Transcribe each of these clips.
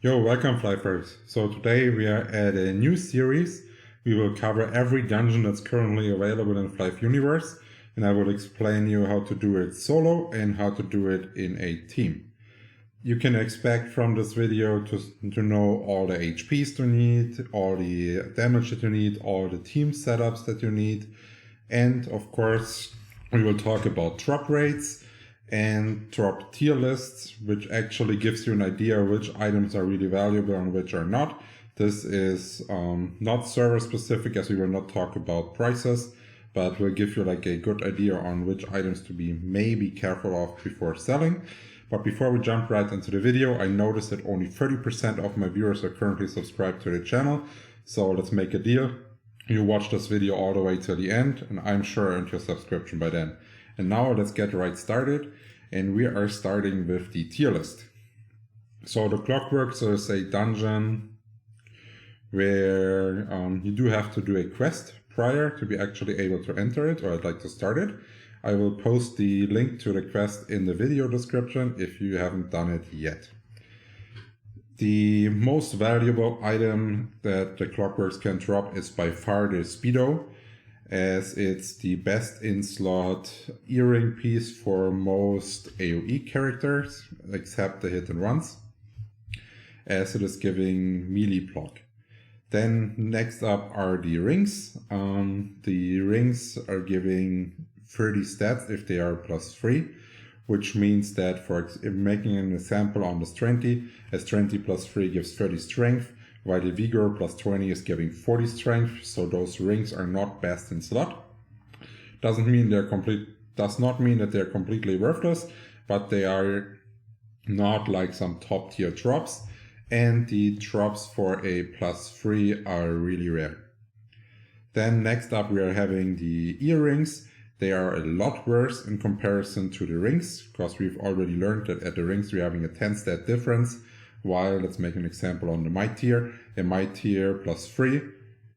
Yo, welcome Flyffers. So today we are at a new series. We will cover every dungeon that's currently available in Flyff Universe, and I will explain you how to do it solo and how to do it in a team. You can expect from this video to know all the HPs to need, all the damage that you need, all the team setups that you need, and of course we will talk about drop rates and drop tier lists, which actually gives you an idea which items are really valuable and which are not. This is not server specific, as we will not talk about prices, but will give you like a good idea on which items to be maybe careful of before selling. But before we jump right into the video, I noticed that only 30% of my viewers are currently subscribed to the channel. So let's make a deal. You watch this video all the way till the end, and I'm sure I earned your subscription by then. And now let's get right started, and we are starting with the tier list. So the Clockworks is a dungeon where you do have to do a quest prior to be actually able to enter it, or I'd like to start it. I will post the link to the quest in the video description if you haven't done it yet. The most valuable item that the Clockworks can drop is by far the Speedo, as it's the best in-slot earring piece for most AoE characters, except the hit and runs, as it is giving melee block. Then next up are the rings. The rings are giving 30 stats if they are +3, which means that for making an example on the Strengthy, a Strengthy +3 gives 30 strength, while the Vigor +20 is giving 40 strength, so those rings are not best in slot. Does not mean that they're completely worthless, but they are not like some top tier drops, and the drops for a +3 are really rare. Then next up we are having the earrings. They are a lot worse in comparison to the rings, because we've already learned that at the rings we're having a 10 stat difference, while let's make an example on the Might tier. A Might tier +3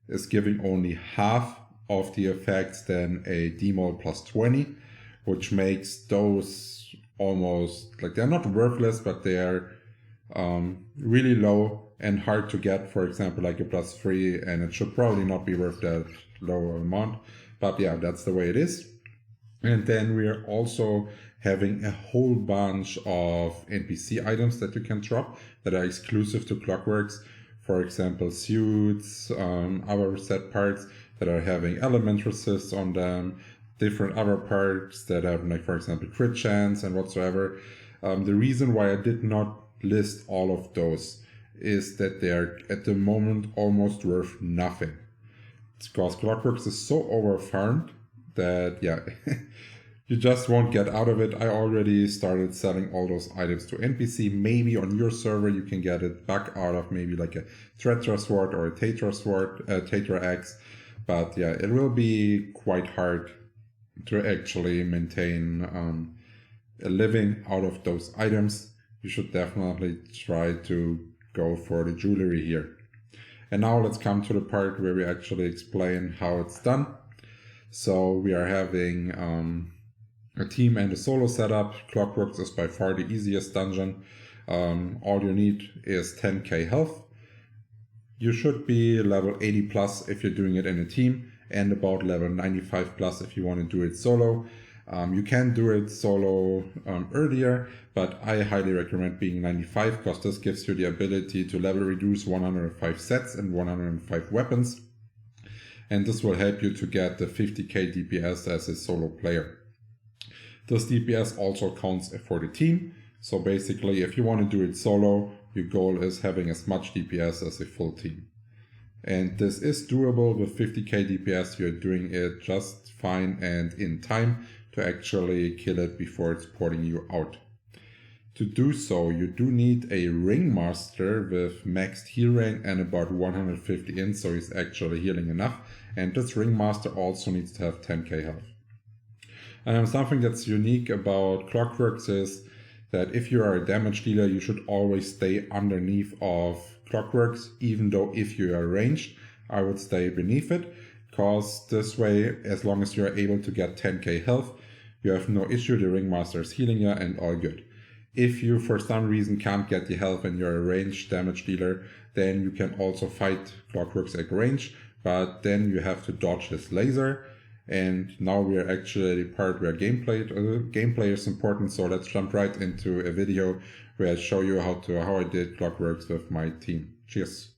is giving only half of the effects than a Demol +20, which makes those almost, like, they're not worthless, but they are really low and hard to get, for example, like a +3, and it should probably not be worth that lower amount. But yeah, that's the way it is. And then we are also having a whole bunch of NPC items that you can drop that are exclusive to Clockworks. For example, suits, other set parts that are having element resists on them, different other parts that have, like, for example, crit chance and whatsoever. The reason why I did not list all of those is that they are at the moment almost worth nothing. It's because Clockworks is so overfarmed that, yeah, you just won't get out of it. I already started selling all those items to NPC. Maybe on your server you can get it back out of maybe like a Tetra sword or a Tetra sword, Tetra axe. But yeah, it will be quite hard to actually maintain a living out of those items. You should definitely try to go for the jewelry here. And now let's come to the part where we actually explain how it's done. So we are having a team and a solo setup. Clockworks is by far the easiest dungeon. All you need is 10k health. You should be level 80 plus if you're doing it in a team, and about level 95 plus if you want to do it solo. You can do it solo earlier, but I highly recommend being 95, because this gives you the ability to level reduce 105 sets and 105 weapons. And this will help you to get the 50k DPS as a solo player. This DPS also counts for the team. So basically, if you want to do it solo, your goal is having as much DPS as a full team. And this is doable with 50k DPS. You're doing it just fine and in time to actually kill it before it's porting you out. To do so, you do need a Ringmaster with maxed heal rate and about 150 in, so he's actually healing enough. And this Ringmaster also needs to have 10k health. Something that's unique about Clockworks is that if you are a damage dealer, you should always stay underneath of Clockworks, even though if you are ranged, I would stay beneath it, because this way, as long as you are able to get 10k health, you have no issue. The Ringmaster is healing you and all good. If you for some reason can't get the health and you're a ranged damage dealer, then you can also fight Clockworks at range, but then you have to dodge his laser. And now we are actually at the part where gameplay is important, so let's jump right into a video where I show you how I did Clockworks with my team. Cheers!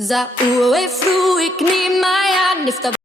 Za uwe fru ik ni maja nifta